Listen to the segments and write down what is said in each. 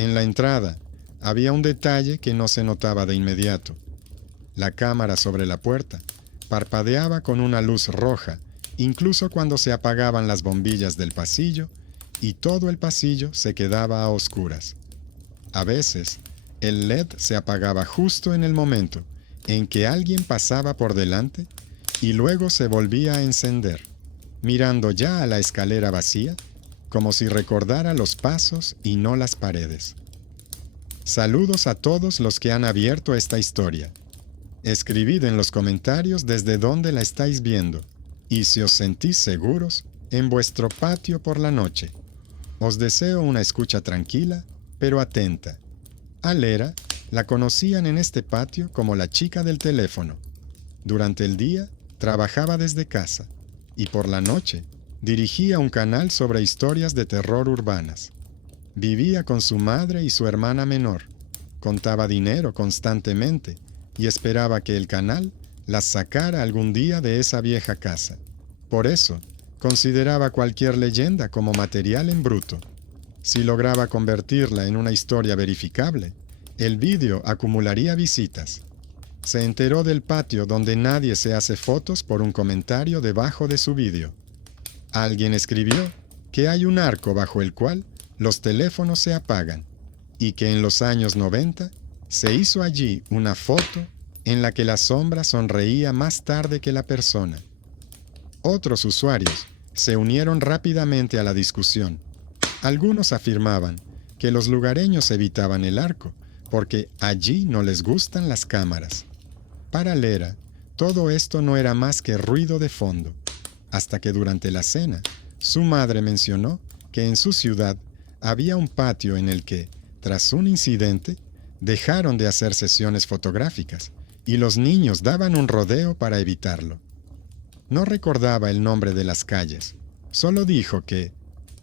En la entrada había un detalle que no se notaba de inmediato. La cámara sobre la puerta parpadeaba con una luz roja, incluso cuando se apagaban las bombillas del pasillo y todo el pasillo se quedaba a oscuras. A veces, el LED se apagaba justo en el momento en que alguien pasaba por delante y luego se volvía a encender, mirando ya a la escalera vacía, como si recordara los pasos y no las paredes. Saludos a todos los que han abierto esta historia. Escribid en los comentarios desde dónde la estáis viendo y si os sentís seguros en vuestro patio por la noche. Os deseo una escucha tranquila, pero atenta. A Lera la conocían en este patio como la chica del teléfono. Durante el día trabajaba desde casa y por la noche dirigía un canal sobre historias de terror urbanas. Vivía con su madre y su hermana menor. Contaba dinero constantemente y esperaba que el canal las sacara algún día de esa vieja casa. Por eso, consideraba cualquier leyenda como material en bruto. Si lograba convertirla en una historia verificable, el vídeo acumularía visitas. Se enteró del patio donde nadie se hace fotos por un comentario debajo de su vídeo. Alguien escribió que hay un arco bajo el cual los teléfonos se apagan y que en los años 90 se hizo allí una foto en la que la sombra sonreía más tarde que la persona. Otros usuarios se unieron rápidamente a la discusión. Algunos afirmaban que los lugareños evitaban el arco porque allí no les gustan las cámaras. Para Lera, todo esto no era más que ruido de fondo, hasta que durante la cena, su madre mencionó que en su ciudad había un patio en el que, tras un incidente, dejaron de hacer sesiones fotográficas y los niños daban un rodeo para evitarlo. No recordaba el nombre de las calles, solo dijo que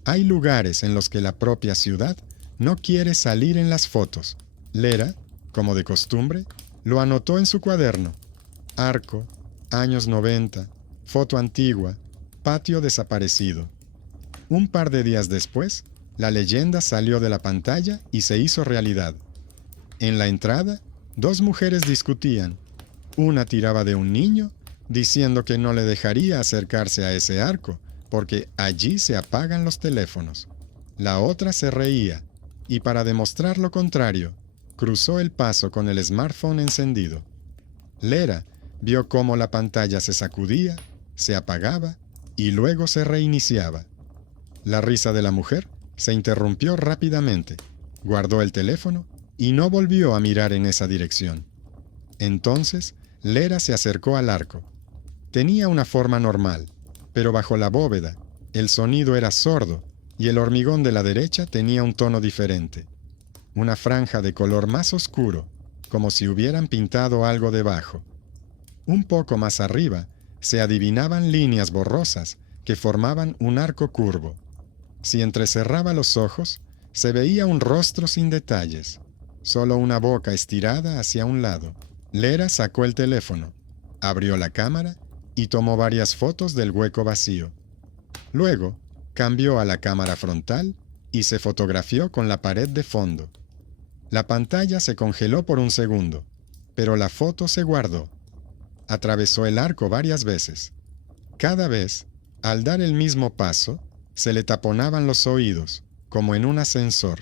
hay lugares en los que la propia ciudad no quiere salir en las fotos. Lera, como de costumbre, lo anotó en su cuaderno. Arco, años 90, foto antigua, patio desaparecido. Un par de días después, la leyenda salió de la pantalla y se hizo realidad. En la entrada, dos mujeres discutían. Una tiraba de un niño, diciendo que no le dejaría acercarse a ese arco, porque allí se apagan los teléfonos. La otra se reía, y para demostrar lo contrario, cruzó el paso con el smartphone encendido. Lera vio cómo la pantalla se sacudía, se apagaba y luego se reiniciaba. La risa de la mujer se interrumpió rápidamente, guardó el teléfono y no volvió a mirar en esa dirección. Entonces, Lera se acercó al arco. Tenía una forma normal, pero bajo la bóveda, el sonido era sordo y el hormigón de la derecha tenía un tono diferente. Una franja de color más oscuro, como si hubieran pintado algo debajo. Un poco más arriba, se adivinaban líneas borrosas que formaban un arco curvo. Si entrecerraba los ojos, se veía un rostro sin detalles, solo una boca estirada hacia un lado. Lera sacó el teléfono, abrió la cámara y tomó varias fotos del hueco vacío. Luego, cambió a la cámara frontal y se fotografió con la pared de fondo. La pantalla se congeló por un segundo, pero la foto se guardó. Atravesó el arco varias veces. Cada vez, al dar el mismo paso, se le taponaban los oídos, como en un ascensor.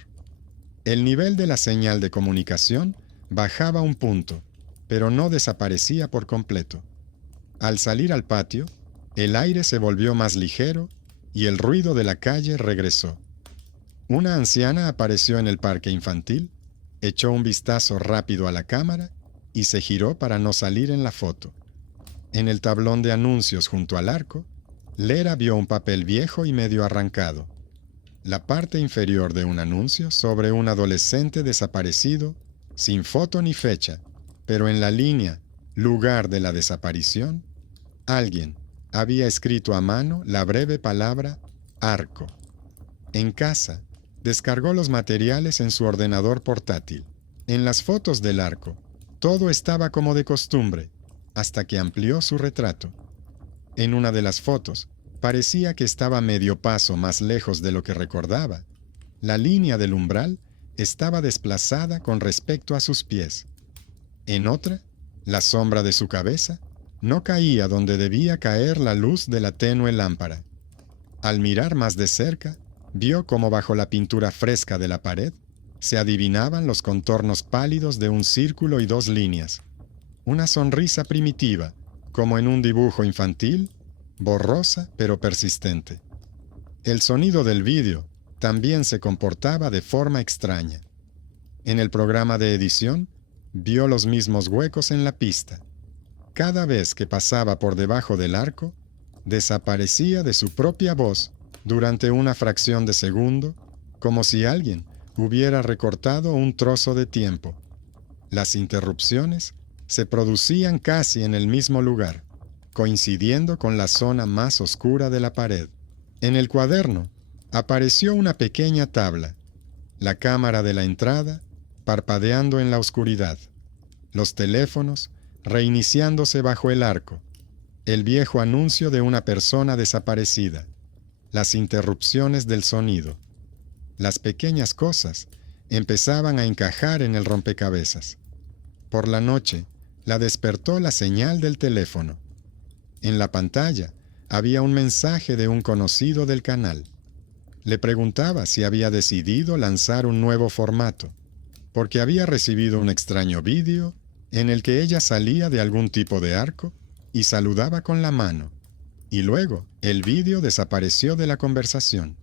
El nivel de la señal de comunicación bajaba un punto, pero no desaparecía por completo. Al salir al patio, el aire se volvió más ligero y el ruido de la calle regresó. Una anciana apareció en el parque infantil, echó un vistazo rápido a la cámara y se giró para no salir en la foto. En el tablón de anuncios junto al arco, Lera vio un papel viejo y medio arrancado. La parte inferior de un anuncio sobre un adolescente desaparecido, sin foto ni fecha, pero en la línea lugar de la desaparición, alguien había escrito a mano la breve palabra arco. En casa, descargó los materiales en su ordenador portátil. En las fotos del arco, todo estaba como de costumbre, hasta que amplió su retrato. En una de las fotos, parecía que estaba medio paso más lejos de lo que recordaba. La línea del umbral estaba desplazada con respecto a sus pies. En otra, la sombra de su cabeza no caía donde debía caer la luz de la tenue lámpara. Al mirar más de cerca, vio como bajo la pintura fresca de la pared se adivinaban los contornos pálidos de un círculo y dos líneas. Una sonrisa primitiva, como en un dibujo infantil, borrosa pero persistente. El sonido del vídeo también se comportaba de forma extraña. En el programa de edición, vio los mismos huecos en la pista. Cada vez que pasaba por debajo del arco, desaparecía de su propia voz durante una fracción de segundo, como si alguien hubiera recortado un trozo de tiempo. Las interrupciones se producían casi en el mismo lugar, coincidiendo con la zona más oscura de la pared. En el cuaderno apareció una pequeña tabla, la cámara de la entrada parpadeando en la oscuridad, los teléfonos reiniciándose bajo el arco, el viejo anuncio de una persona desaparecida, las interrupciones del sonido. Las pequeñas cosas empezaban a encajar en el rompecabezas. Por la noche, la despertó la señal del teléfono. En la pantalla había un mensaje de un conocido del canal. Le preguntaba si había decidido lanzar un nuevo formato, porque había recibido un extraño vídeo en el que ella salía de algún tipo de arco y saludaba con la mano, y luego el vídeo desapareció de la conversación.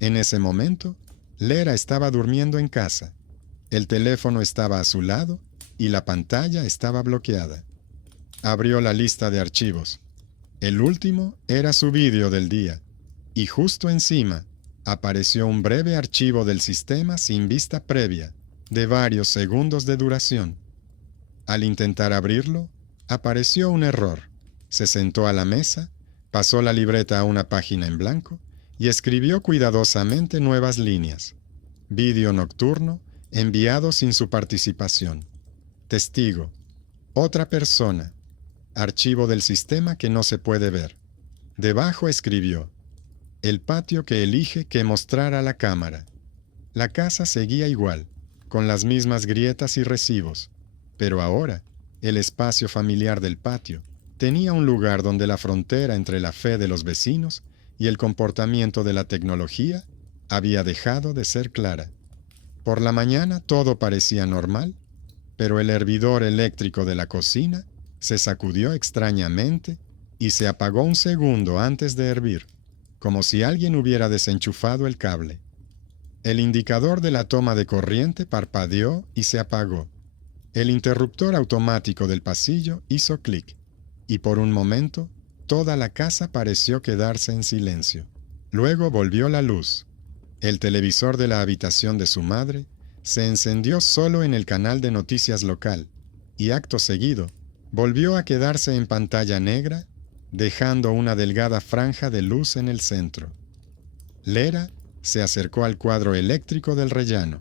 En ese momento, Lera estaba durmiendo en casa. El teléfono estaba a su lado y la pantalla estaba bloqueada. Abrió la lista de archivos. El último era su vídeo del día, y justo encima apareció un breve archivo del sistema sin vista previa, de varios segundos de duración. Al intentar abrirlo, apareció un error. Se sentó a la mesa, pasó la libreta a una página en blanco y escribió cuidadosamente nuevas líneas. Vídeo nocturno, enviado sin su participación. Testigo. Otra persona. Archivo del sistema que no se puede ver. Debajo escribió: el patio que elige que mostrar a la cámara. La casa seguía igual, con las mismas grietas y recibos, pero ahora, el espacio familiar del patio tenía un lugar donde la frontera entre la fe de los vecinos y el comportamiento de la tecnología había dejado de ser clara. Por la mañana todo parecía normal, pero el hervidor eléctrico de la cocina se sacudió extrañamente y se apagó un segundo antes de hervir, como si alguien hubiera desenchufado el cable. El indicador de la toma de corriente parpadeó y se apagó. El interruptor automático del pasillo hizo clic, y por un momento toda la casa pareció quedarse en silencio. Luego volvió la luz. El televisor de la habitación de su madre se encendió solo en el canal de noticias local, y acto seguido volvió a quedarse en pantalla negra, dejando una delgada franja de luz en el centro. Lera se acercó al cuadro eléctrico del rellano.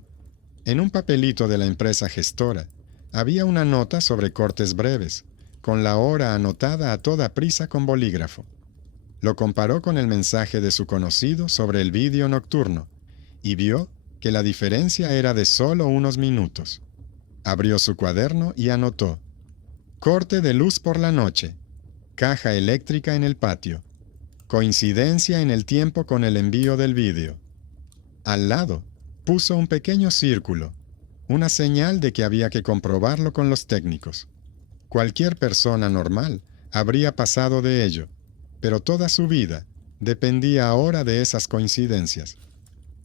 En un papelito de la empresa gestora había una nota sobre cortes breves, con la hora anotada a toda prisa con bolígrafo. Lo comparó con el mensaje de su conocido sobre el vídeo nocturno y vio que la diferencia era de solo unos minutos. Abrió su cuaderno y anotó: corte de luz por la noche, caja eléctrica en el patio, coincidencia en el tiempo con el envío del vídeo. Al lado, puso un pequeño círculo, una señal de que había que comprobarlo con los técnicos. Cualquier persona normal habría pasado de ello, pero toda su vida dependía ahora de esas coincidencias.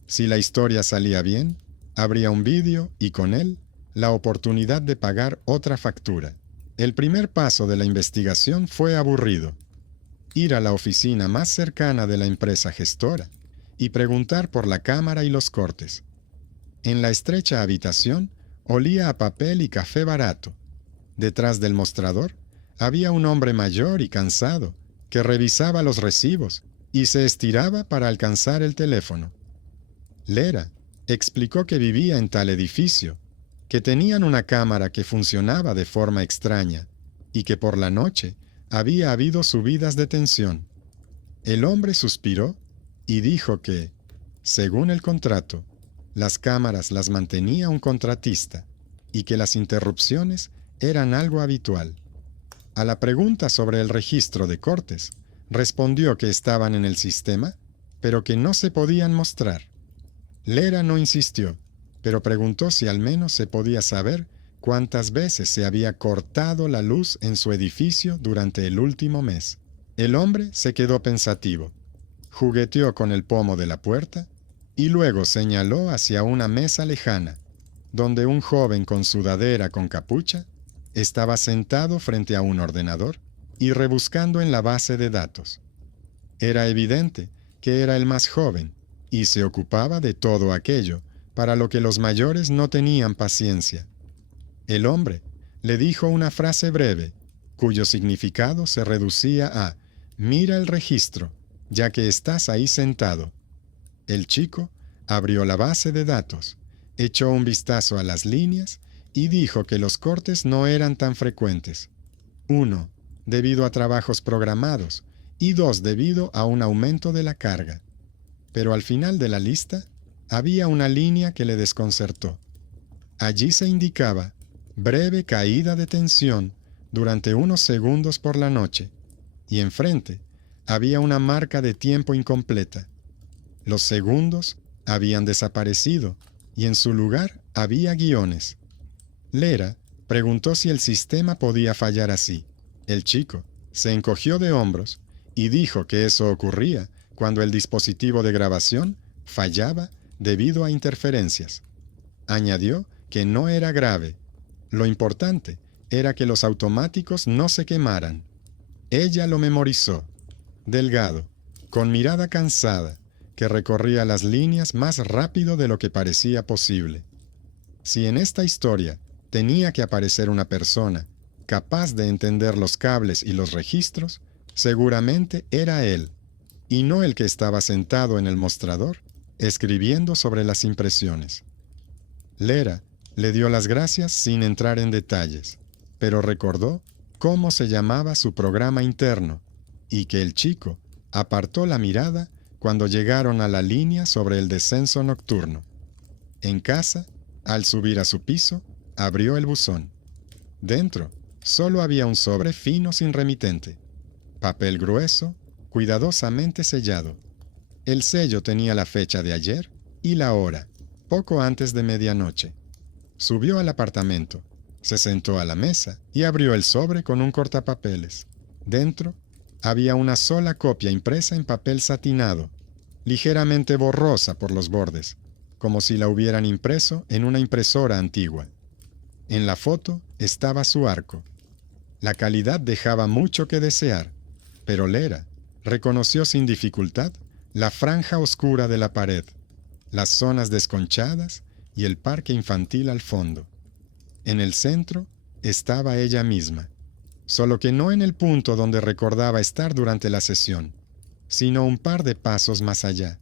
Si la historia salía bien, habría un vídeo y con él la oportunidad de pagar otra factura. El primer paso de la investigación fue aburrido: ir a la oficina más cercana de la empresa gestora y preguntar por la cámara y los cortes. En la estrecha habitación olía a papel y café barato. Detrás del mostrador había un hombre mayor y cansado que revisaba los recibos y se estiraba para alcanzar el teléfono. Lera explicó que vivía en tal edificio, que tenían una cámara que funcionaba de forma extraña y que por la noche había habido subidas de tensión. El hombre suspiró y dijo que, según el contrato, las cámaras las mantenía un contratista y que las interrupciones eran algo habitual. A la pregunta sobre el registro de cortes, respondió que estaban en el sistema, pero que no se podían mostrar. Lera no insistió, pero preguntó si al menos se podía saber cuántas veces se había cortado la luz en su edificio durante el último mes. El hombre se quedó pensativo, jugueteó con el pomo de la puerta y luego señaló hacia una mesa lejana, donde un joven con sudadera con capucha estaba sentado frente a un ordenador y rebuscando en la base de datos. Era evidente que era el más joven y se ocupaba de todo aquello para lo que los mayores no tenían paciencia. El hombre le dijo una frase breve, cuyo significado se reducía a «Mira el registro, ya que estás ahí sentado». El chico abrió la base de datos, echó un vistazo a las líneas y dijo que los cortes no eran tan frecuentes. 1, debido a trabajos programados, y 2, debido a un aumento de la carga. Pero al final de la lista había una línea que le desconcertó. Allí se indicaba breve caída de tensión durante unos segundos por la noche, y enfrente había una marca de tiempo incompleta. Los segundos habían desaparecido y en su lugar había guiones. Lera preguntó si el sistema podía fallar así. El chico se encogió de hombros y dijo que eso ocurría cuando el dispositivo de grabación fallaba debido a interferencias. Añadió que no era grave. Lo importante era que los automáticos no se quemaran. Ella lo memorizó, delgado, con mirada cansada, que recorría las líneas más rápido de lo que parecía posible. Si en esta historia tenía que aparecer una persona capaz de entender los cables y los registros, seguramente era él, y no el que estaba sentado en el mostrador, escribiendo sobre las impresiones. Lera le dio las gracias sin entrar en detalles, pero recordó cómo se llamaba su programa interno y que el chico apartó la mirada cuando llegaron a la línea sobre el descenso nocturno. En casa, al subir a su piso, abrió el buzón. Dentro, solo había un sobre fino sin remitente, papel grueso, cuidadosamente sellado. El sello tenía la fecha de ayer y la hora, poco antes de medianoche. Subió al apartamento, se sentó a la mesa y abrió el sobre con un cortapapeles. Dentro, había una sola copia impresa en papel satinado, ligeramente borrosa por los bordes, como si la hubieran impreso en una impresora antigua. En la foto estaba su arco. La calidad dejaba mucho que desear, pero Lera reconoció sin dificultad la franja oscura de la pared, las zonas desconchadas y el parque infantil al fondo. En el centro estaba ella misma, solo que no en el punto donde recordaba estar durante la sesión, sino un par de pasos más allá.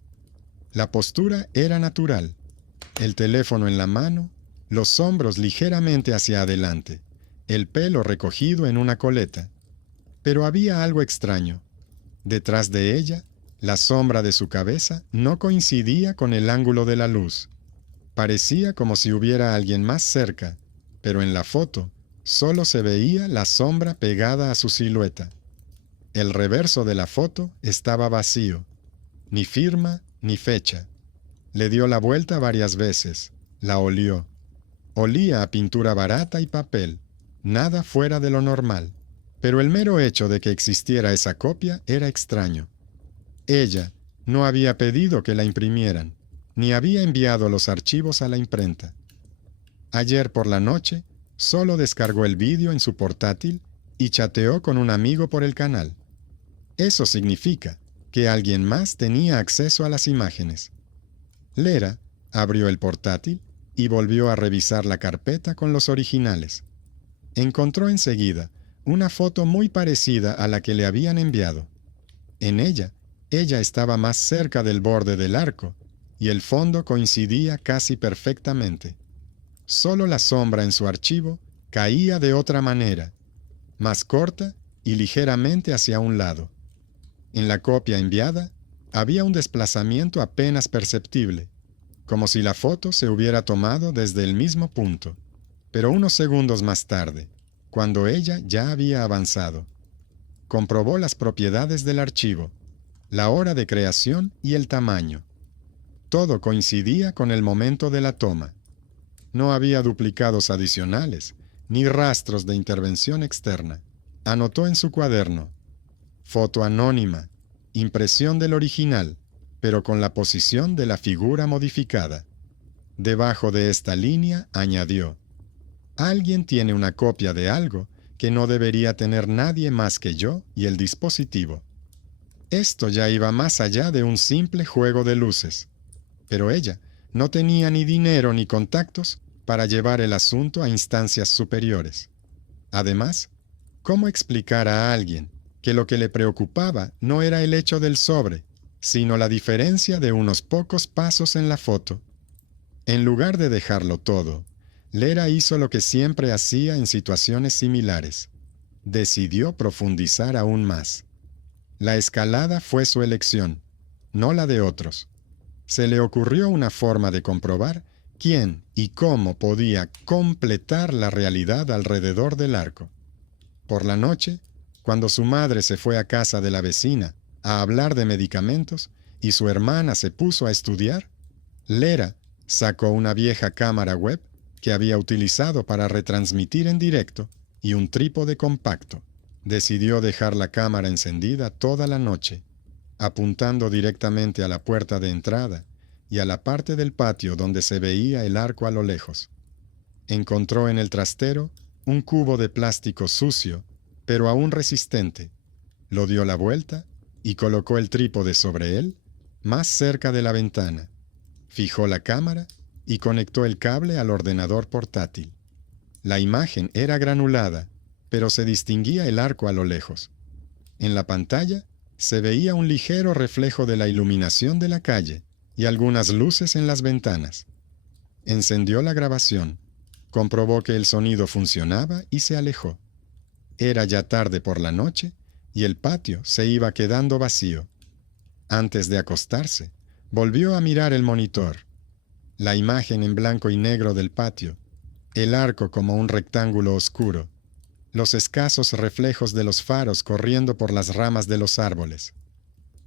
La postura era natural, el teléfono en la mano, los hombros ligeramente hacia adelante, el pelo recogido en una coleta. Pero había algo extraño. Detrás de ella, la sombra de su cabeza no coincidía con el ángulo de la luz. Parecía como si hubiera alguien más cerca, pero en la foto solo se veía la sombra pegada a su silueta. El reverso de la foto estaba vacío, ni firma ni fecha. Le dio la vuelta varias veces, la olió. Olía a pintura barata y papel, nada fuera de lo normal. Pero el mero hecho de que existiera esa copia era extraño. Ella no había pedido que la imprimieran, ni había enviado los archivos a la imprenta. Ayer por la noche, solo descargó el vídeo en su portátil y chateó con un amigo por el canal. Eso significa que alguien más tenía acceso a las imágenes. Lera abrió el portátil y volvió a revisar la carpeta con los originales. Encontró enseguida una foto muy parecida a la que le habían enviado. En ella estaba más cerca del borde del arco y el fondo coincidía casi perfectamente. Solo la sombra en su archivo caía de otra manera, más corta y ligeramente hacia un lado. En la copia enviada había un desplazamiento apenas perceptible, como si la foto se hubiera tomado desde el mismo punto, pero unos segundos más tarde, cuando ella ya había avanzado. Comprobó las propiedades del archivo, la hora de creación y el tamaño. Todo coincidía con el momento de la toma. No había duplicados adicionales, ni rastros de intervención externa. Anotó en su cuaderno: foto anónima, impresión del original, pero con la posición de la figura modificada. Debajo de esta línea añadió: alguien tiene una copia de algo que no debería tener nadie más que yo y el dispositivo. Esto ya iba más allá de un simple juego de luces. Pero ella no tenía ni dinero ni contactos para llevar el asunto a instancias superiores. Además, ¿cómo explicar a alguien que lo que le preocupaba no era el hecho del sobre, sino la diferencia de unos pocos pasos en la foto? En lugar de dejarlo todo, Lera hizo lo que siempre hacía en situaciones similares. Decidió profundizar aún más. La escalada fue su elección, no la de otros. Se le ocurrió una forma de comprobar quién y cómo podía completar la realidad alrededor del arco. Por la noche, cuando su madre se fue a casa de la vecina a hablar de medicamentos y su hermana se puso a estudiar, Lera sacó una vieja cámara web que había utilizado para retransmitir en directo y un trípode compacto. Decidió dejar la cámara encendida toda la noche, apuntando directamente a la puerta de entrada y a la parte del patio donde se veía el arco a lo lejos. Encontró en el trastero un cubo de plástico sucio, pero aún resistente. Lo dio la vuelta y colocó el trípode sobre él, más cerca de la ventana. Fijó la cámara y conectó el cable al ordenador portátil. La imagen era granulada, pero se distinguía el arco a lo lejos. En la pantalla se veía un ligero reflejo de la iluminación de la calle y algunas luces en las ventanas. Encendió la grabación, comprobó que el sonido funcionaba y se alejó. Era ya tarde por la noche y el patio se iba quedando vacío. Antes de acostarse, volvió a mirar el monitor. La imagen en blanco y negro del patio, el arco como un rectángulo oscuro, los escasos reflejos de los faros corriendo por las ramas de los árboles.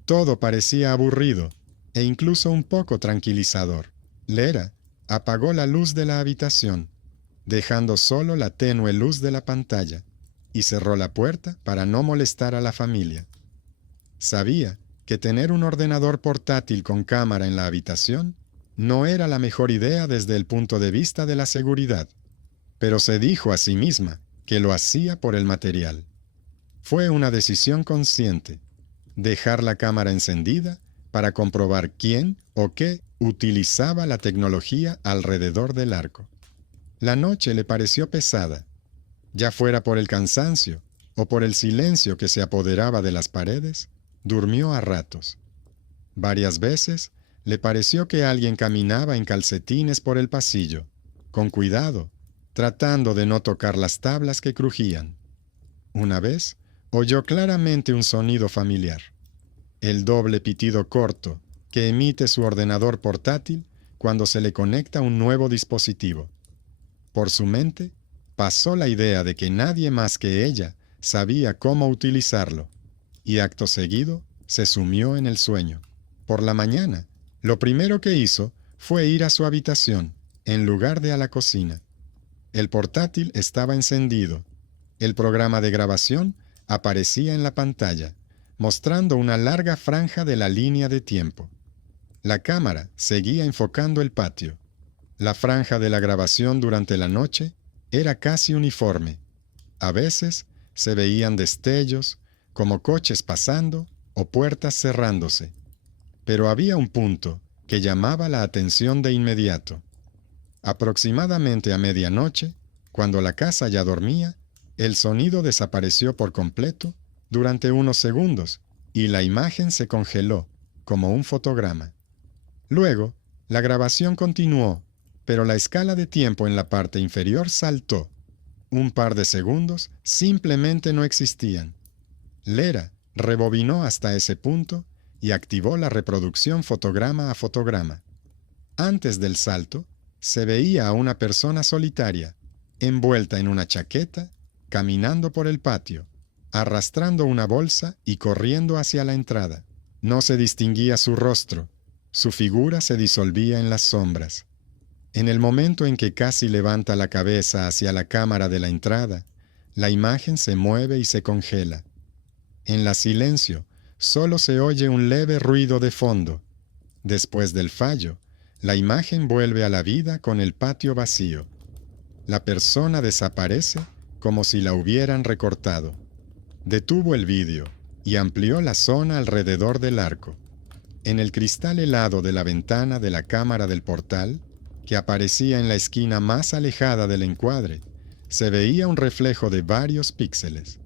Todo parecía aburrido e incluso un poco tranquilizador. Lera apagó la luz de la habitación, dejando solo la tenue luz de la pantalla, y cerró la puerta para no molestar a la familia. Sabía que tener un ordenador portátil con cámara en la habitación no era la mejor idea desde el punto de vista de la seguridad, pero se dijo a sí misma que lo hacía por el material. Fue una decisión consciente, dejar la cámara encendida para comprobar quién o qué utilizaba la tecnología alrededor del arco. La noche le pareció pesada, ya fuera por el cansancio o por el silencio que se apoderaba de las paredes. Durmió a ratos. Varias veces le pareció que alguien caminaba en calcetines por el pasillo, con cuidado, tratando de no tocar las tablas que crujían. Una vez oyó claramente un sonido familiar, el doble pitido corto que emite su ordenador portátil cuando se le conecta un nuevo dispositivo. Por su mente pasó la idea de que nadie más que ella sabía cómo utilizarlo, y acto seguido se sumió en el sueño. Por la mañana, lo primero que hizo fue ir a su habitación, en lugar de a la cocina. El portátil estaba encendido. El programa de grabación aparecía en la pantalla, mostrando una larga franja de la línea de tiempo. La cámara seguía enfocando el patio. La franja de la grabación durante la noche era casi uniforme. A veces se veían destellos, como coches pasando o puertas cerrándose. Pero había un punto que llamaba la atención de inmediato. Aproximadamente a medianoche, cuando la casa ya dormía, el sonido desapareció por completo durante unos segundos y la imagen se congeló, como un fotograma. Luego, la grabación continuó, pero la escala de tiempo en la parte inferior saltó. Un par de segundos simplemente no existían. Lera rebobinó hasta ese punto y activó la reproducción fotograma a fotograma. Antes del salto, se veía a una persona solitaria, envuelta en una chaqueta, caminando por el patio, arrastrando una bolsa y corriendo hacia la entrada. No se distinguía su rostro, su figura se disolvía en las sombras. En el momento en que casi levanta la cabeza hacia la cámara de la entrada, la imagen se mueve y se congela. En la silencio, solo se oye un leve ruido de fondo. Después del fallo, la imagen vuelve a la vida con el patio vacío. La persona desaparece como si la hubieran recortado. Detuvo el vídeo y amplió la zona alrededor del arco. En el cristal helado de la ventana de la cámara del portal, que aparecía en la esquina más alejada del encuadre, se veía un reflejo de varios píxeles.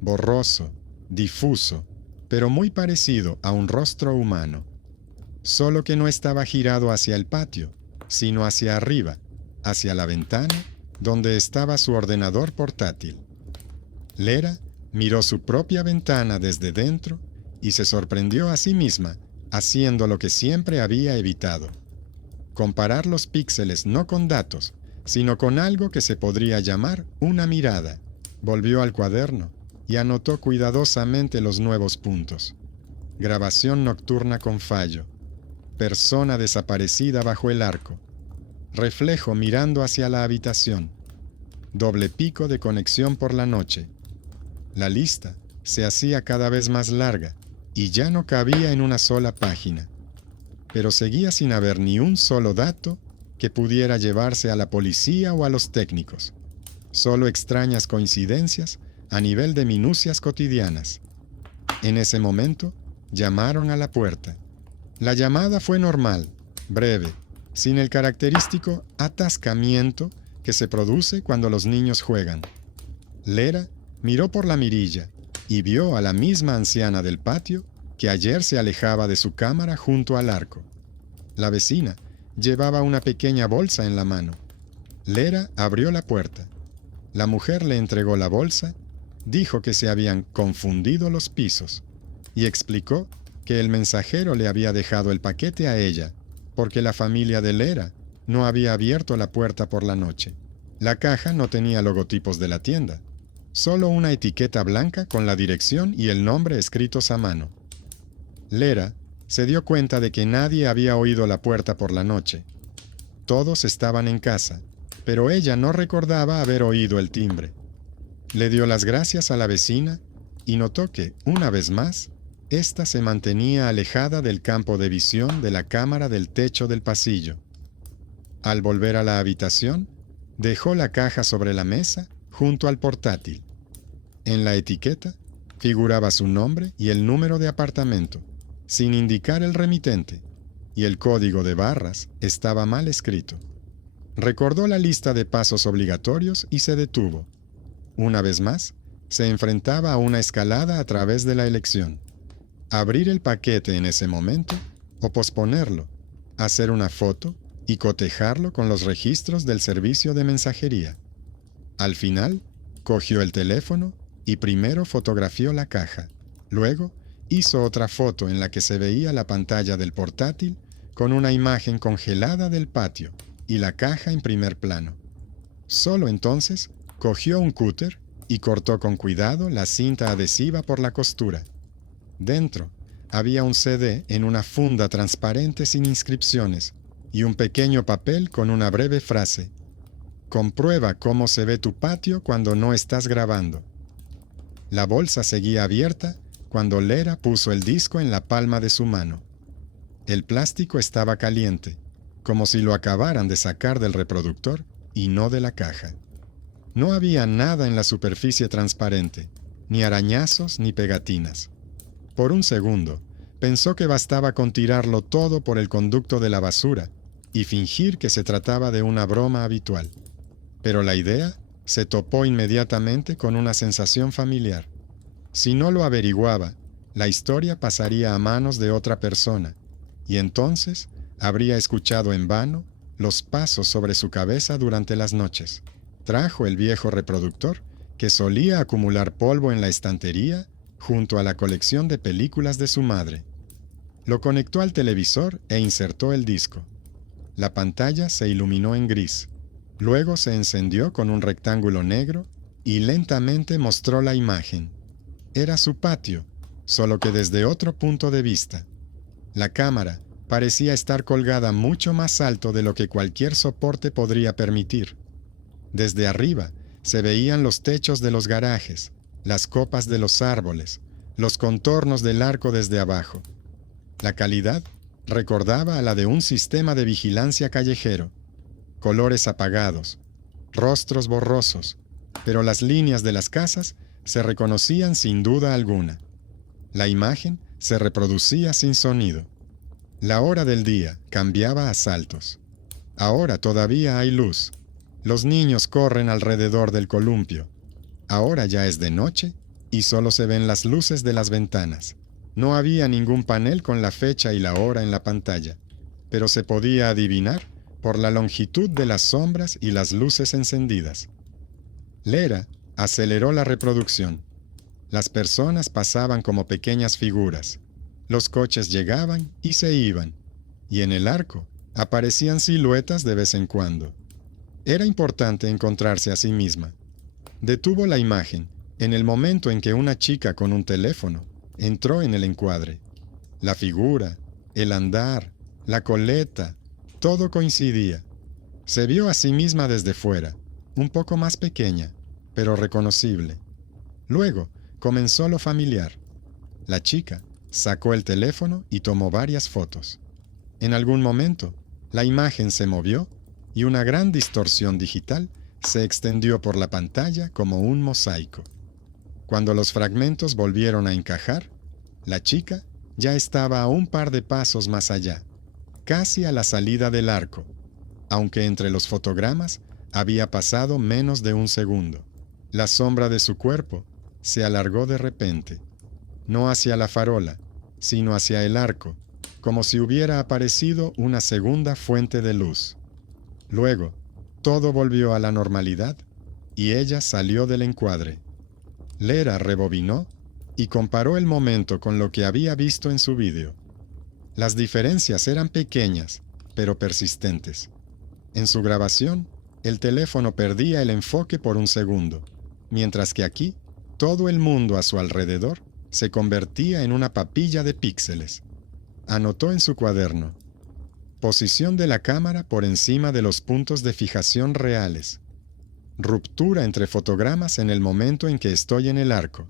Borroso, difuso, pero muy parecido a un rostro humano. Solo que no estaba girado hacia el patio, sino hacia arriba, hacia la ventana, donde estaba su ordenador portátil. Lera miró su propia ventana desde dentro y se sorprendió a sí misma, haciendo lo que siempre había evitado: comparar los píxeles no con datos, sino con algo que se podría llamar una mirada. Volvió al cuaderno y anotó cuidadosamente los nuevos puntos. Grabación nocturna con fallo. Persona desaparecida bajo el arco. Reflejo mirando hacia la habitación. Doble pico de conexión por la noche. La lista se hacía cada vez más larga y ya no cabía en una sola página. Pero seguía sin haber ni un solo dato que pudiera llevarse a la policía o a los técnicos. Solo extrañas coincidencias a nivel de minucias cotidianas. En ese momento, llamaron a la puerta. La llamada fue normal, breve, sin el característico atascamiento que se produce cuando los niños juegan. Lera miró por la mirilla y vio a la misma anciana del patio que ayer se alejaba de su cámara junto al arco. La vecina llevaba una pequeña bolsa en la mano. Lera abrió la puerta. La mujer le entregó la bolsa, dijo que se habían confundido los pisos y explicó que el mensajero le había dejado el paquete a ella porque la familia de Lera no había abierto la puerta por la noche. La caja no tenía logotipos de la tienda, solo una etiqueta blanca con la dirección y el nombre escritos a mano. Lera se dio cuenta de que nadie había oído la puerta por la noche. Todos estaban en casa, pero ella no recordaba haber oído el timbre. Le dio las gracias a la vecina y notó que, una vez más, ésta se mantenía alejada del campo de visión de la cámara del techo del pasillo. Al volver a la habitación, dejó la caja sobre la mesa junto al portátil. En la etiqueta figuraba su nombre y el número de apartamento, sin indicar el remitente, y el código de barras estaba mal escrito. Recordó la lista de pasos obligatorios y se detuvo. Una vez más, se enfrentaba a una escalada a través de la elección: abrir el paquete en ese momento o posponerlo, hacer una foto y cotejarlo con los registros del servicio de mensajería. Al final, cogió el teléfono y primero fotografió la caja. Luego, hizo otra foto en la que se veía la pantalla del portátil con una imagen congelada del patio y la caja en primer plano. Solo entonces cogió un cúter y cortó con cuidado la cinta adhesiva por la costura. Dentro había un CD en una funda transparente sin inscripciones y un pequeño papel con una breve frase: comprueba cómo se ve tu patio cuando no estás grabando. La bolsa seguía abierta cuando Lera puso el disco en la palma de su mano. El plástico estaba caliente, como si lo acabaran de sacar del reproductor y no de la caja. No había nada en la superficie transparente, ni arañazos ni pegatinas. Por un segundo, pensó que bastaba con tirarlo todo por el conducto de la basura y fingir que se trataba de una broma habitual. Pero la idea se topó inmediatamente con una sensación familiar. Si no lo averiguaba, la historia pasaría a manos de otra persona, y entonces habría escuchado en vano los pasos sobre su cabeza durante las noches. Trajo el viejo reproductor, que solía acumular polvo en la estantería, junto a la colección de películas de su madre. Lo conectó al televisor e insertó el disco. La pantalla se iluminó en gris. Luego se encendió con un rectángulo negro y lentamente mostró la imagen. Era su patio, solo que desde otro punto de vista. La cámara parecía estar colgada mucho más alto de lo que cualquier soporte podría permitir. Desde arriba se veían los techos de los garajes, las copas de los árboles, los contornos del arco desde abajo. La calidad recordaba a la de un sistema de vigilancia callejero. Colores apagados, rostros borrosos, pero las líneas de las casas se reconocían sin duda alguna. La imagen se reproducía sin sonido. La hora del día cambiaba a saltos. Ahora todavía hay luz. Los niños corren alrededor del columpio. Ahora ya es de noche y solo se ven las luces de las ventanas. No había ningún panel con la fecha y la hora en la pantalla, pero se podía adivinar por la longitud de las sombras y las luces encendidas. Lera aceleró la reproducción. Las personas pasaban como pequeñas figuras. Los coches llegaban y se iban, y en el arco aparecían siluetas de vez en cuando. Era importante encontrarse a sí misma. Detuvo la imagen en el momento en que una chica con un teléfono entró en el encuadre. La figura, el andar, la coleta, todo coincidía. Se vio a sí misma desde fuera, un poco más pequeña, pero reconocible. Luego comenzó lo familiar. La chica sacó el teléfono y tomó varias fotos. En algún momento, la imagen se movió y una gran distorsión digital se extendió por la pantalla como un mosaico. Cuando los fragmentos volvieron a encajar, la chica ya estaba a un par de pasos más allá, casi a la salida del arco, aunque entre los fotogramas había pasado menos de un segundo. La sombra de su cuerpo se alargó de repente, no hacia la farola, sino hacia el arco, como si hubiera aparecido una segunda fuente de luz. Luego, todo volvió a la normalidad y ella salió del encuadre. Lera rebobinó y comparó el momento con lo que había visto en su vídeo. Las diferencias eran pequeñas, pero persistentes. En su grabación, el teléfono perdía el enfoque por un segundo, mientras que aquí, todo el mundo a su alrededor se convertía en una papilla de píxeles. Anotó en su cuaderno: posición de la cámara por encima de los puntos de fijación reales. Ruptura entre fotogramas en el momento en que estoy en el arco.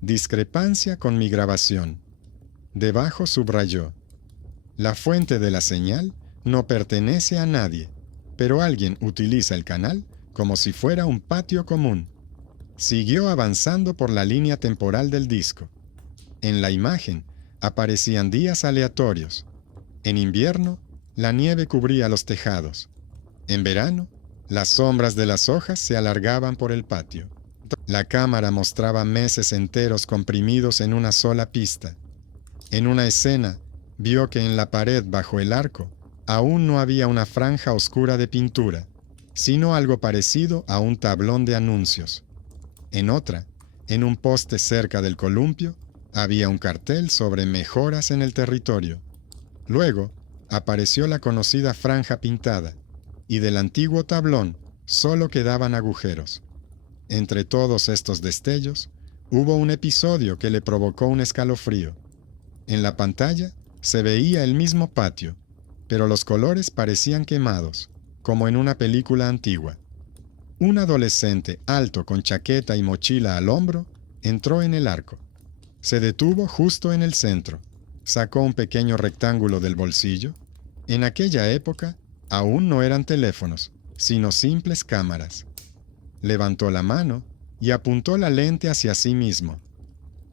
Discrepancia con mi grabación. Debajo subrayó: la fuente de la señal no pertenece a nadie, pero alguien utiliza el canal como si fuera un patio común. Siguió avanzando por la línea temporal del disco. En la imagen aparecían días aleatorios. En invierno, la nieve cubría los tejados. En verano, las sombras de las hojas se alargaban por el patio. La cámara mostraba meses enteros comprimidos en una sola pista. En una escena, vio que en la pared bajo el arco aún no había una franja oscura de pintura, sino algo parecido a un tablón de anuncios. En otra, en un poste cerca del columpio, había un cartel sobre mejoras en el territorio. Luego, apareció la conocida franja pintada, y del antiguo tablón solo quedaban agujeros. Entre todos estos destellos, hubo un episodio que le provocó un escalofrío. En la pantalla se veía el mismo patio, pero los colores parecían quemados, como en una película antigua. Un adolescente alto con chaqueta y mochila al hombro entró en el arco. Se detuvo justo en el centro. Sacó un pequeño rectángulo del bolsillo. En aquella época aún no eran teléfonos, sino simples cámaras. Levantó la mano y apuntó la lente hacia sí mismo.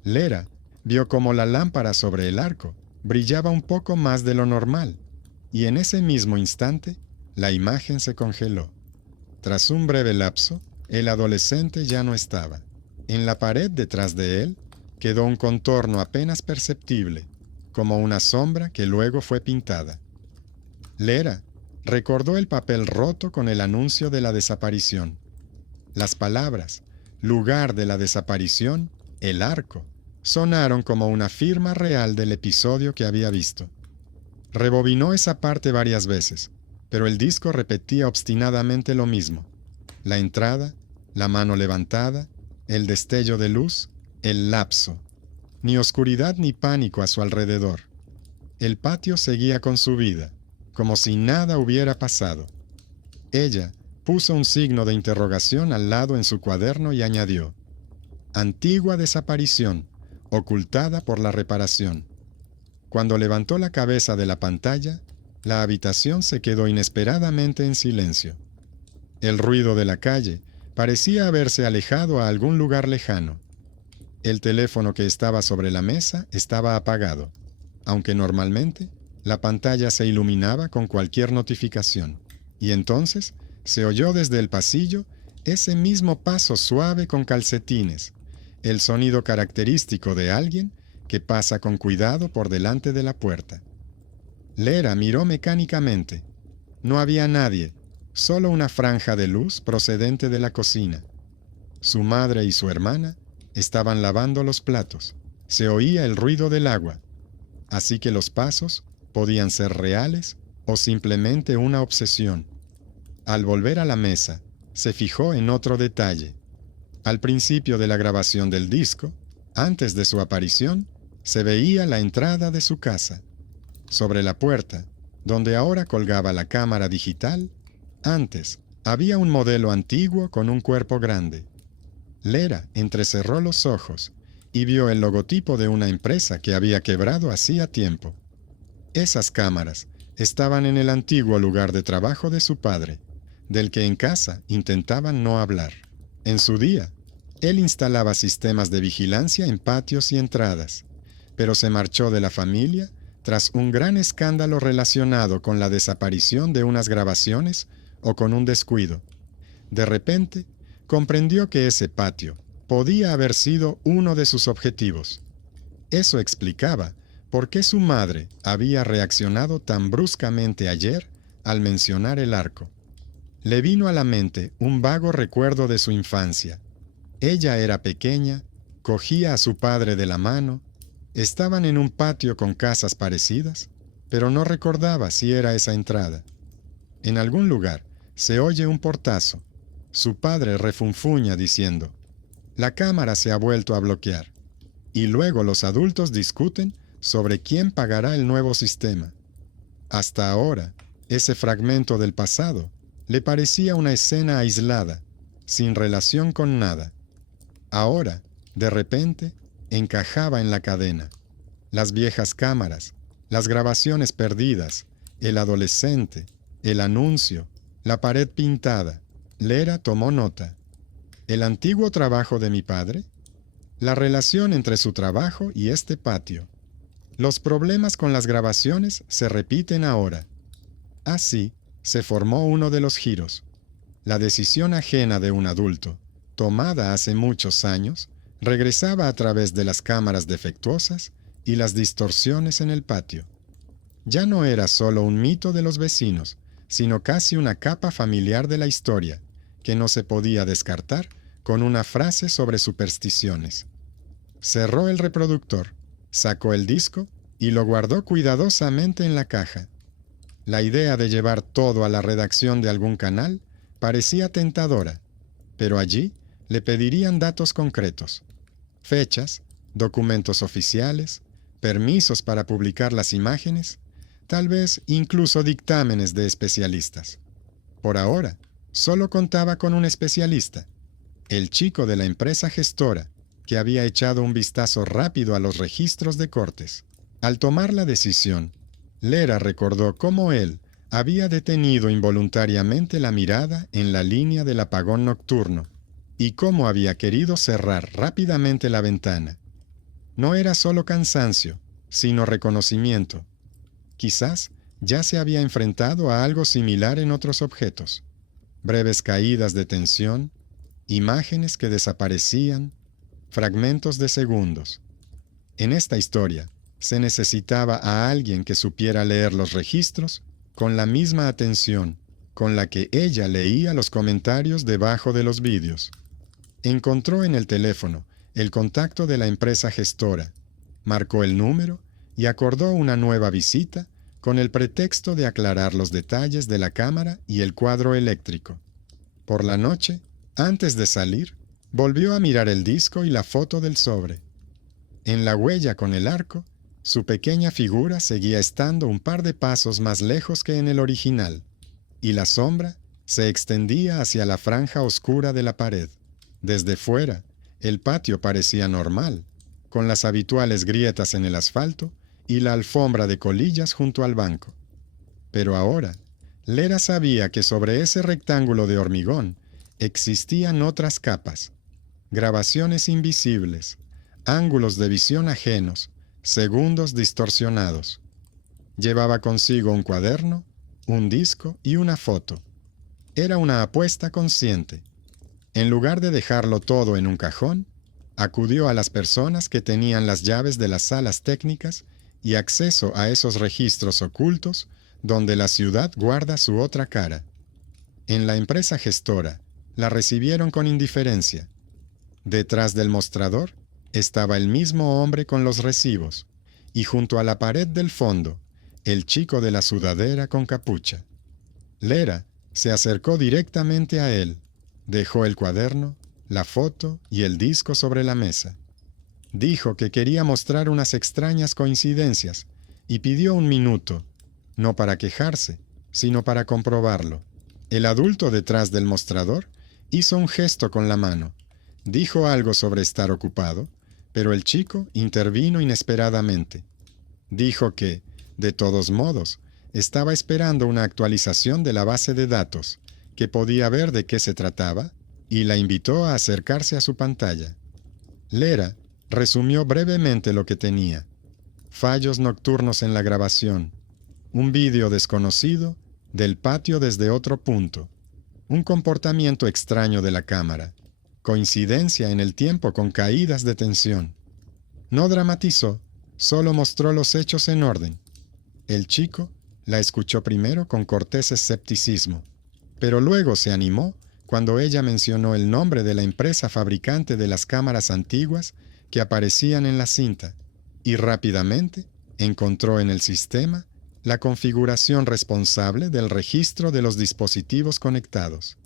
Lera vio cómo la lámpara sobre el arco brillaba un poco más de lo normal, y en ese mismo instante la imagen se congeló. Tras un breve lapso, el adolescente ya no estaba. En la pared detrás de él quedó un contorno apenas perceptible, como una sombra que luego fue pintada. Lera recordó el papel roto con el anuncio de la desaparición. Las palabras lugar de la desaparición, el arco, sonaron como una firma real del episodio que había visto. Rebobinó esa parte varias veces, pero el disco repetía obstinadamente lo mismo. La entrada, la mano levantada, el destello de luz, el lapso. Ni oscuridad ni pánico a su alrededor. El patio seguía con su vida, como si nada hubiera pasado. Ella puso un signo de interrogación al lado en su cuaderno y añadió: antigua desaparición, ocultada por la reparación. Cuando levantó la cabeza de la pantalla, la habitación se quedó inesperadamente en silencio. El ruido de la calle parecía haberse alejado a algún lugar lejano. El teléfono que estaba sobre la mesa estaba apagado, aunque normalmente la pantalla se iluminaba con cualquier notificación. Y entonces se oyó desde el pasillo ese mismo paso suave con calcetines, el sonido característico de alguien que pasa con cuidado por delante de la puerta. Lera miró mecánicamente. No había nadie, solo una franja de luz procedente de la cocina. Su madre y su hermana estaban lavando los platos. Se oía el ruido del agua. Así que los pasos podían ser reales o simplemente una obsesión. Al volver a la mesa, se fijó en otro detalle. Al principio de la grabación del disco, antes de su aparición, se veía la entrada de su casa. Sobre la puerta, donde ahora colgaba la cámara digital, antes había un modelo antiguo con un cuerpo grande. Lera entrecerró los ojos y vio el logotipo de una empresa que había quebrado hacía tiempo. Esas cámaras estaban en el antiguo lugar de trabajo de su padre, del que en casa intentaban no hablar. En su día, él instalaba sistemas de vigilancia en patios y entradas, pero se marchó de la familia tras un gran escándalo relacionado con la desaparición de unas grabaciones o con un descuido. De repente, comprendió que ese patio podía haber sido uno de sus objetivos. Eso explicaba por qué su madre había reaccionado tan bruscamente ayer al mencionar el arco. Le vino a la mente un vago recuerdo de su infancia. Ella era pequeña, cogía a su padre de la mano, estaban en un patio con casas parecidas, pero no recordaba si era esa entrada. En algún lugar se oye un portazo. Su padre refunfuña diciendo: la cámara se ha vuelto a bloquear. Y luego los adultos discuten sobre quién pagará el nuevo sistema. Hasta ahora, ese fragmento del pasado le parecía una escena aislada, sin relación con nada. Ahora, de repente, encajaba en la cadena. Las viejas cámaras, las grabaciones perdidas, el adolescente, el anuncio, la pared pintada. Lera tomó nota. ¿El antiguo trabajo de mi padre? La relación entre su trabajo y este patio. Los problemas con las grabaciones se repiten ahora. Así se formó uno de los giros. La decisión ajena de un adulto, tomada hace muchos años, regresaba a través de las cámaras defectuosas y las distorsiones en el patio. Ya no era solo un mito de los vecinos, sino casi una capa familiar de la historia, que no se podía descartar con una frase sobre supersticiones. Cerró el reproductor, sacó el disco y lo guardó cuidadosamente en la caja. La idea de llevar todo a la redacción de algún canal parecía tentadora, pero allí le pedirían datos concretos: fechas, documentos oficiales, permisos para publicar las imágenes, tal vez incluso dictámenes de especialistas. Por ahora, solo contaba con un especialista, el chico de la empresa gestora, que había echado un vistazo rápido a los registros de cortes. Al tomar la decisión, Lera recordó cómo él había detenido involuntariamente la mirada en la línea del apagón nocturno y cómo había querido cerrar rápidamente la ventana. No era solo cansancio, sino reconocimiento. Quizás ya se había enfrentado a algo similar en otros objetos. Breves caídas de tensión, imágenes que desaparecían, fragmentos de segundos. En esta historia, se necesitaba a alguien que supiera leer los registros con la misma atención con la que ella leía los comentarios debajo de los vídeos. Encontró en el teléfono el contacto de la empresa gestora, marcó el número y acordó una nueva visita con el pretexto de aclarar los detalles de la cámara y el cuadro eléctrico. Por la noche, antes de salir, volvió a mirar el disco y la foto del sobre. En la huella con el arco, su pequeña figura seguía estando un par de pasos más lejos que en el original, y la sombra se extendía hacia la franja oscura de la pared. Desde fuera, el patio parecía normal, con las habituales grietas en el asfalto y la alfombra de colillas junto al banco. Pero ahora, Lera sabía que sobre ese rectángulo de hormigón existían otras capas, grabaciones invisibles, ángulos de visión ajenos, segundos distorsionados. Llevaba consigo un cuaderno, un disco y una foto. Era una apuesta consciente. En lugar de dejarlo todo en un cajón, acudió a las personas que tenían las llaves de las salas técnicas y acceso a esos registros ocultos donde la ciudad guarda su otra cara. En la empresa gestora, la recibieron con indiferencia. Detrás del mostrador estaba el mismo hombre con los recibos, y junto a la pared del fondo, el chico de la sudadera con capucha. Lera se acercó directamente a él, dejó el cuaderno, la foto y el disco sobre la mesa. Dijo que quería mostrar unas extrañas coincidencias y pidió un minuto, no para quejarse, sino para comprobarlo. El adulto detrás del mostrador hizo un gesto con la mano. Dijo algo sobre estar ocupado, pero el chico intervino inesperadamente. Dijo que, de todos modos, estaba esperando una actualización de la base de datos, que podía ver de qué se trataba, y la invitó a acercarse a su pantalla. Lera resumió brevemente lo que tenía: fallos nocturnos en la grabación, un vídeo desconocido del patio desde otro punto, un comportamiento extraño de la cámara, coincidencia en el tiempo con caídas de tensión. No dramatizó, solo mostró los hechos en orden. El chico la escuchó primero con cortés escepticismo, pero luego se animó cuando ella mencionó el nombre de la empresa fabricante de las cámaras antiguas que aparecían en la cinta, y rápidamente encontró en el sistema la configuración responsable del registro de los dispositivos conectados.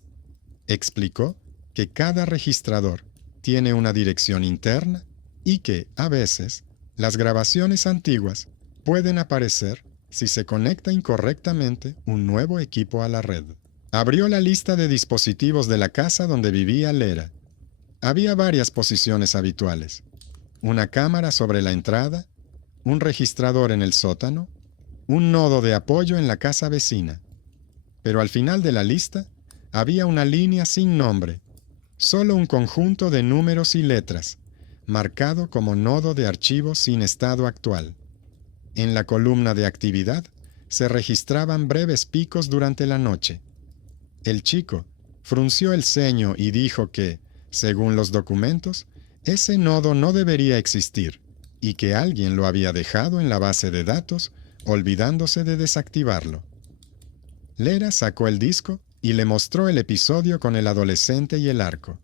Explicó que cada registrador tiene una dirección interna y que, a veces, las grabaciones antiguas pueden aparecer si se conecta incorrectamente un nuevo equipo a la red. Abrió la lista de dispositivos de la casa donde vivía Lera. Había varias posiciones habituales: una cámara sobre la entrada, un registrador en el sótano, un nodo de apoyo en la casa vecina. Pero al final de la lista había una línea sin nombre, solo un conjunto de números y letras, marcado como nodo de archivo sin estado actual. En la columna de actividad se registraban breves picos durante la noche. El chico frunció el ceño y dijo que, según los documentos, ese nodo no debería existir y que alguien lo había dejado en la base de datos, olvidándose de desactivarlo. Lera sacó el disco y le mostró el episodio con el adolescente y el arco.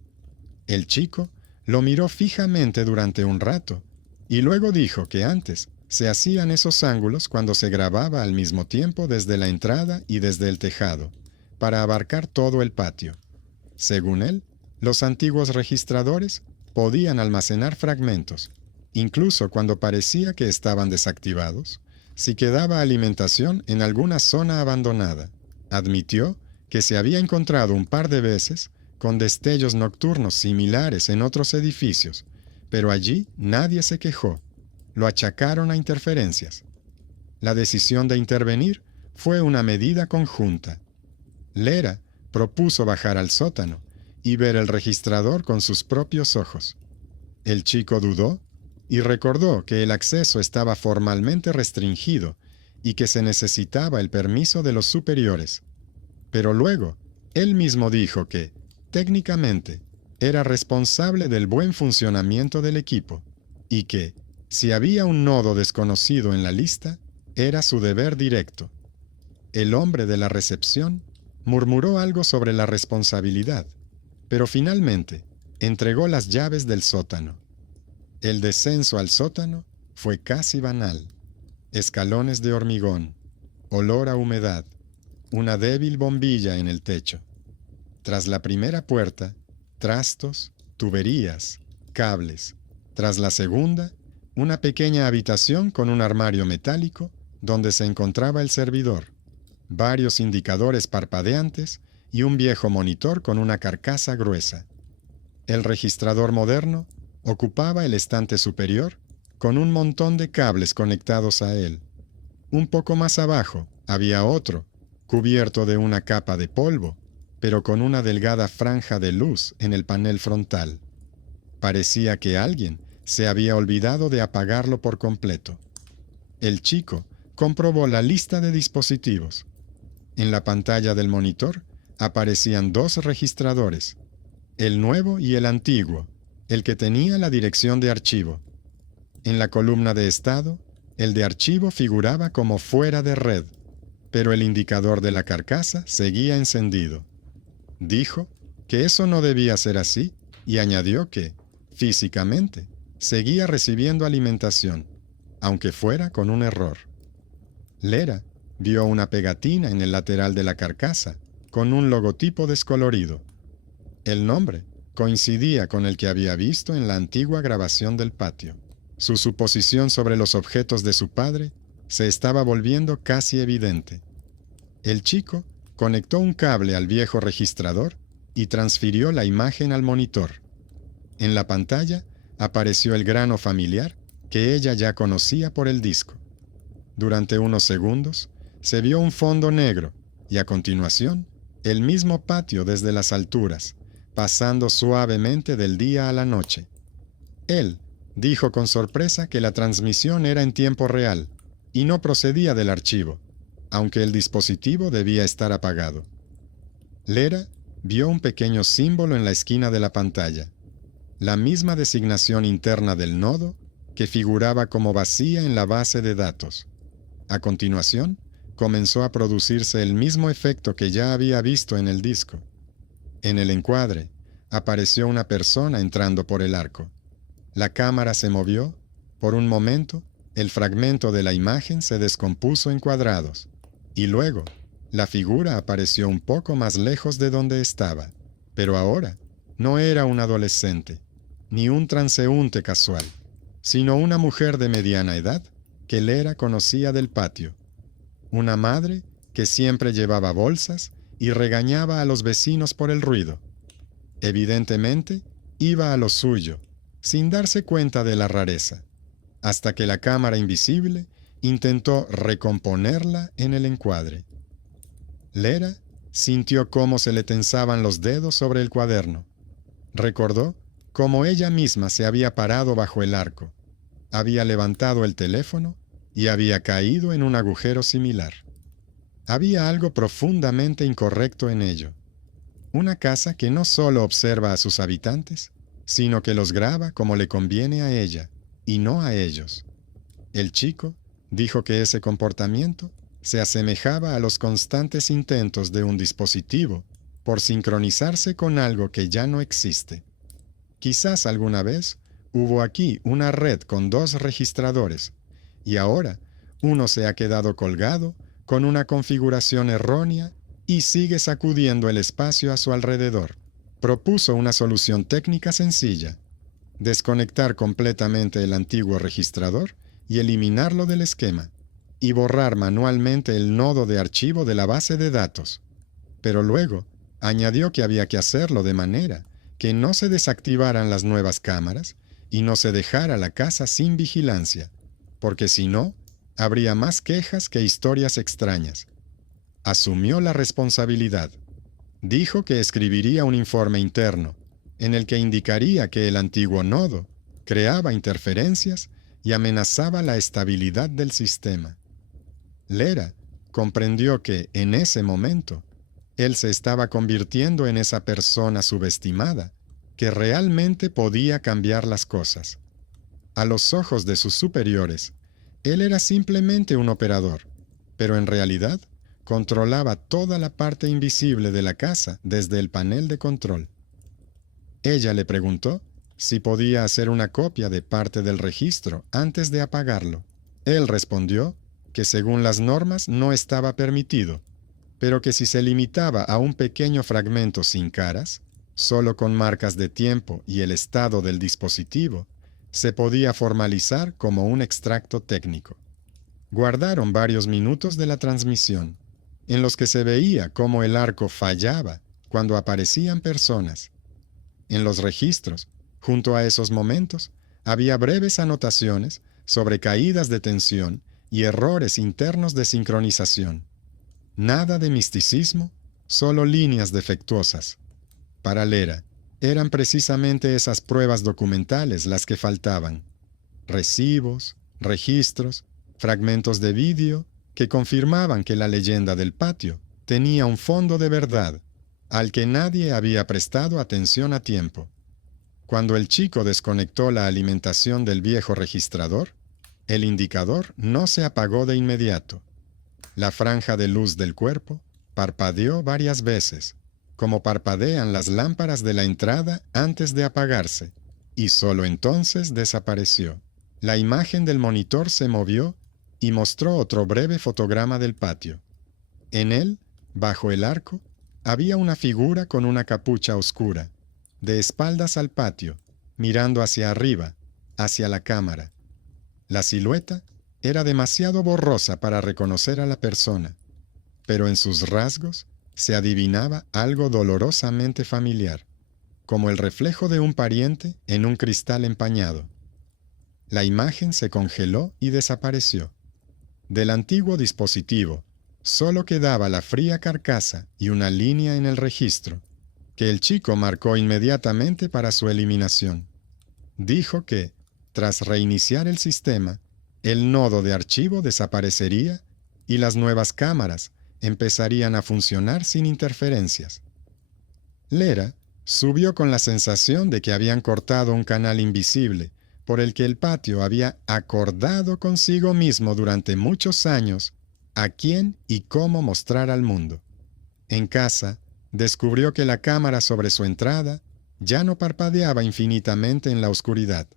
El chico lo miró fijamente durante un rato y luego dijo que antes se hacían esos ángulos cuando se grababa al mismo tiempo desde la entrada y desde el tejado, para abarcar todo el patio. Según él, los antiguos registradores podían almacenar fragmentos, incluso cuando parecía que estaban desactivados, si quedaba alimentación en alguna zona abandonada. Admitió que se había encontrado un par de veces con destellos nocturnos similares en otros edificios, pero allí nadie se quejó. Lo achacaron a interferencias. La decisión de intervenir fue una medida conjunta. Lera propuso bajar al sótano y ver el registrador con sus propios ojos. El chico dudó y recordó que el acceso estaba formalmente restringido y que se necesitaba el permiso de los superiores. Pero luego, él mismo dijo que, técnicamente, era responsable del buen funcionamiento del equipo y que, si había un nodo desconocido en la lista, era su deber directo. El hombre de la recepción murmuró algo sobre la responsabilidad, pero finalmente entregó las llaves del sótano. El descenso al sótano fue casi banal. Escalones de hormigón, olor a humedad, una débil bombilla en el techo. Tras la primera puerta, trastos, tuberías, cables. Tras la segunda, una pequeña habitación con un armario metálico donde se encontraba el servidor, varios indicadores parpadeantes y un viejo monitor con una carcasa gruesa. El registrador moderno ocupaba el estante superior con un montón de cables conectados a él. Un poco más abajo había otro, cubierto de una capa de polvo, pero con una delgada franja de luz en el panel frontal. Parecía que alguien se había olvidado de apagarlo por completo. El chico comprobó la lista de dispositivos. En la pantalla del monitor aparecían dos registradores, el nuevo y el antiguo, el que tenía la dirección de archivo. En la columna de estado, el de archivo figuraba como fuera de red, pero el indicador de la carcasa seguía encendido. Dijo que eso no debía ser así y añadió que, físicamente, seguía recibiendo alimentación, aunque fuera con un error. Lera vio una pegatina en el lateral de la carcasa con un logotipo descolorido. El nombre coincidía con el que había visto en la antigua grabación del patio. Su suposición sobre los objetos de su padre se estaba volviendo casi evidente. El chico conectó un cable al viejo registrador y transfirió la imagen al monitor. En la pantalla apareció el grano familiar que ella ya conocía por el disco. Durante unos segundos se vio un fondo negro y a continuación el mismo patio desde las alturas, pasando suavemente del día a la noche. Él dijo con sorpresa que la transmisión era en tiempo real y no procedía del archivo, aunque el dispositivo debía estar apagado. Lera vio un pequeño símbolo en la esquina de la pantalla, la misma designación interna del nodo que figuraba como vacía en la base de datos. A continuación, comenzó a producirse el mismo efecto que ya había visto en el disco. En el encuadre, apareció una persona entrando por el arco. La cámara se movió. Por un momento, el fragmento de la imagen se descompuso en cuadrados, y luego, la figura apareció un poco más lejos de donde estaba. Pero ahora, no era un adolescente, ni un transeúnte casual, sino una mujer de mediana edad que Lera conocía del patio. Una madre que siempre llevaba bolsas y regañaba a los vecinos por el ruido. Evidentemente, iba a lo suyo, sin darse cuenta de la rareza, hasta que la cámara invisible intentó recomponerla en el encuadre. Lera sintió cómo se le tensaban los dedos sobre el cuaderno. Recordó cómo ella misma se había parado bajo el arco, había levantado el teléfono y había caído en un agujero similar. Había algo profundamente incorrecto en ello. Una casa que no solo observa a sus habitantes, sino que los graba como le conviene a ella, y no a ellos. El chico dijo que ese comportamiento se asemejaba a los constantes intentos de un dispositivo por sincronizarse con algo que ya no existe. Quizás alguna vez hubo aquí una red con dos registradores, y ahora uno se ha quedado colgado con una configuración errónea y sigue sacudiendo el espacio a su alrededor. Propuso una solución técnica sencilla: desconectar completamente el antiguo registrador y eliminarlo del esquema, y borrar manualmente el nodo de archivo de la base de datos. Pero luego añadió que había que hacerlo de manera que no se desactivaran las nuevas cámaras y no se dejara la casa sin vigilancia, porque si no, habría más quejas que historias extrañas. Asumió la responsabilidad. Dijo que escribiría un informe interno, en el que indicaría que el antiguo nodo creaba interferencias y amenazaba la estabilidad del sistema. Lera comprendió que, en ese momento, él se estaba convirtiendo en esa persona subestimada que realmente podía cambiar las cosas. A los ojos de sus superiores, él era simplemente un operador, pero en realidad controlaba toda la parte invisible de la casa desde el panel de control. Ella le preguntó si podía hacer una copia de parte del registro antes de apagarlo. Él respondió que según las normas no estaba permitido, pero que si se limitaba a un pequeño fragmento sin caras, solo con marcas de tiempo y el estado del dispositivo, se podía formalizar como un extracto técnico. Guardaron varios minutos de la transmisión, en los que se veía cómo el arco fallaba cuando aparecían personas. En los registros, junto a esos momentos, había breves anotaciones sobre caídas de tensión y errores internos de sincronización. Nada de misticismo, solo líneas defectuosas. Para Lera, eran precisamente esas pruebas documentales las que faltaban. Recibos, registros, fragmentos de vídeo que confirmaban que la leyenda del patio tenía un fondo de verdad al que nadie había prestado atención a tiempo. Cuando el chico desconectó la alimentación del viejo registrador, el indicador no se apagó de inmediato. La franja de luz del cuerpo parpadeó varias veces, como parpadean las lámparas de la entrada antes de apagarse, y solo entonces desapareció. La imagen del monitor se movió y mostró otro breve fotograma del patio. En él, bajo el arco, había una figura con una capucha oscura, de espaldas al patio, mirando hacia arriba, hacia la cámara. La silueta era demasiado borrosa para reconocer a la persona, pero en sus rasgos se adivinaba algo dolorosamente familiar, como el reflejo de un pariente en un cristal empañado. La imagen se congeló y desapareció. Del antiguo dispositivo solo quedaba la fría carcasa y una línea en el registro, que el chico marcó inmediatamente para su eliminación. Dijo que, tras reiniciar el sistema, el nodo de archivo desaparecería y las nuevas cámaras empezarían a funcionar sin interferencias. Lera subió con la sensación de que habían cortado un canal invisible por el que el patio había acordado consigo mismo durante muchos años a quién y cómo mostrar al mundo. En casa, descubrió que la cámara sobre su entrada ya no parpadeaba infinitamente en la oscuridad.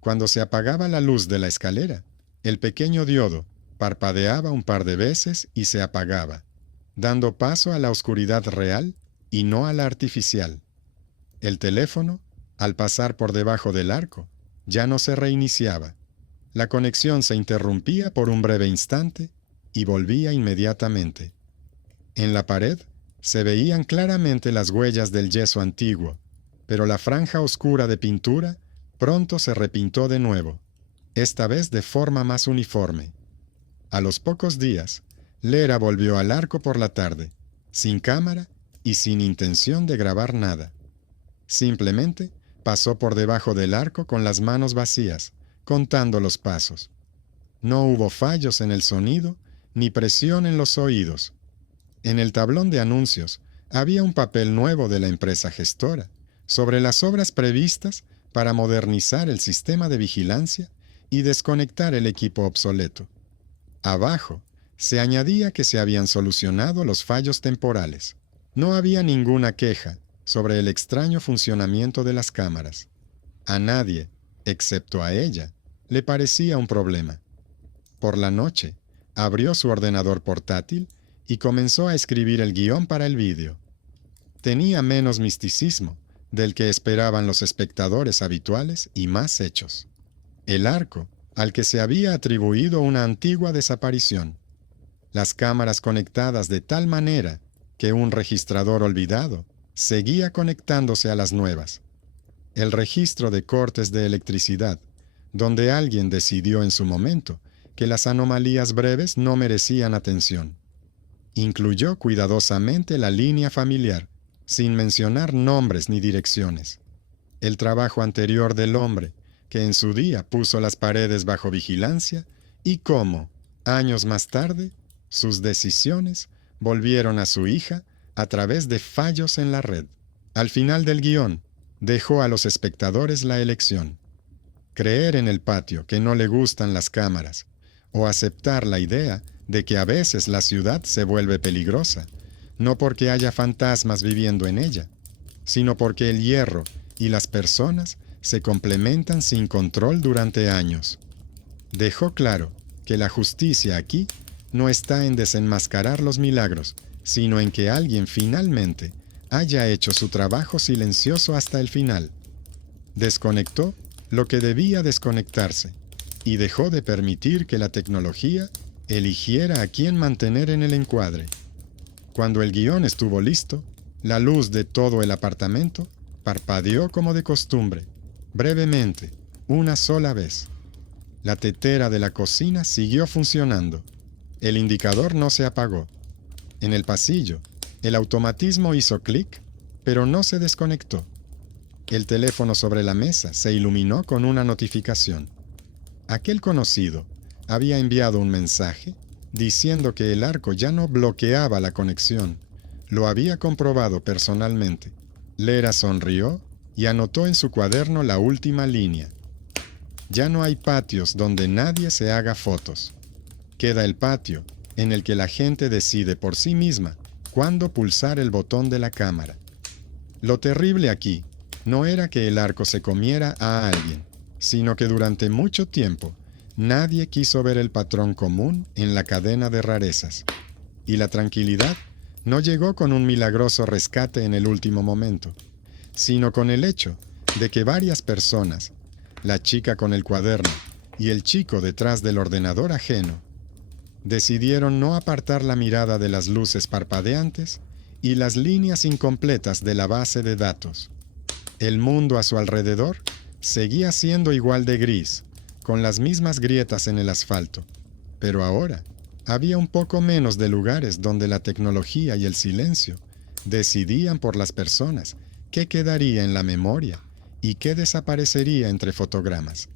Cuando se apagaba la luz de la escalera, el pequeño diodo parpadeaba un par de veces y se apagaba, dando paso a la oscuridad real y no a la artificial. El teléfono, al pasar por debajo del arco, ya no se reiniciaba. La conexión se interrumpía por un breve instante y volvía inmediatamente. En la pared se veían claramente las huellas del yeso antiguo, pero la franja oscura de pintura pronto se repintó de nuevo, esta vez de forma más uniforme. A los pocos días, Lera volvió al arco por la tarde, sin cámara y sin intención de grabar nada. Simplemente pasó por debajo del arco con las manos vacías, contando los pasos. No hubo fallos en el sonido ni presión en los oídos. En el tablón de anuncios había un papel nuevo de la empresa gestora sobre las obras previstas para modernizar el sistema de vigilancia y desconectar el equipo obsoleto. Abajo se añadía que se habían solucionado los fallos temporales. No había ninguna queja sobre el extraño funcionamiento de las cámaras. A nadie, excepto a ella, le parecía un problema. Por la noche, abrió su ordenador portátil y comenzó a escribir el guión para el vídeo. Tenía menos misticismo del que esperaban los espectadores habituales y más hechos. El arco, al que se había atribuido una antigua desaparición. Las cámaras conectadas de tal manera que un registrador olvidado seguía conectándose a las nuevas. El registro de cortes de electricidad, donde alguien decidió en su momento que las anomalías breves no merecían atención. Incluyó cuidadosamente la línea familiar, sin mencionar nombres ni direcciones. El trabajo anterior del hombre, que en su día puso las paredes bajo vigilancia, y cómo, años más tarde, sus decisiones volvieron a su hija a través de fallos en la red. Al final del guión, dejó a los espectadores la elección: creer en el patio que no le gustan las cámaras, o aceptar la idea de que a veces la ciudad se vuelve peligrosa, no porque haya fantasmas viviendo en ella, sino porque el hierro y las personas se complementan sin control durante años. Dejó claro que la justicia aquí no está en desenmascarar los milagros, sino en que alguien finalmente haya hecho su trabajo silencioso hasta el final. Desconectó lo que debía desconectarse y dejó de permitir que la tecnología eligiera a quién mantener en el encuadre. Cuando el guión estuvo listo, la luz de todo el apartamento parpadeó como de costumbre, brevemente, una sola vez. La tetera de la cocina siguió funcionando. El indicador no se apagó. En el pasillo, el automatismo hizo clic, pero no se desconectó. El teléfono sobre la mesa se iluminó con una notificación. Aquel conocido había enviado un mensaje diciendo que el arco ya no bloqueaba la conexión. Lo había comprobado personalmente. Lera sonrió y anotó en su cuaderno la última línea. Ya no hay patios donde nadie se haga fotos. Queda el patio en el que la gente decide por sí misma cuándo pulsar el botón de la cámara. Lo terrible aquí no era que el arco se comiera a alguien, sino que durante mucho tiempo nadie quiso ver el patrón común en la cadena de rarezas. Y la tranquilidad no llegó con un milagroso rescate en el último momento, sino con el hecho de que varias personas, la chica con el cuaderno y el chico detrás del ordenador ajeno, decidieron no apartar la mirada de las luces parpadeantes y las líneas incompletas de la base de datos. El mundo a su alrededor seguía siendo igual de gris, con las mismas grietas en el asfalto, pero ahora había un poco menos de lugares donde la tecnología y el silencio decidían por las personas qué quedaría en la memoria y qué desaparecería entre fotogramas.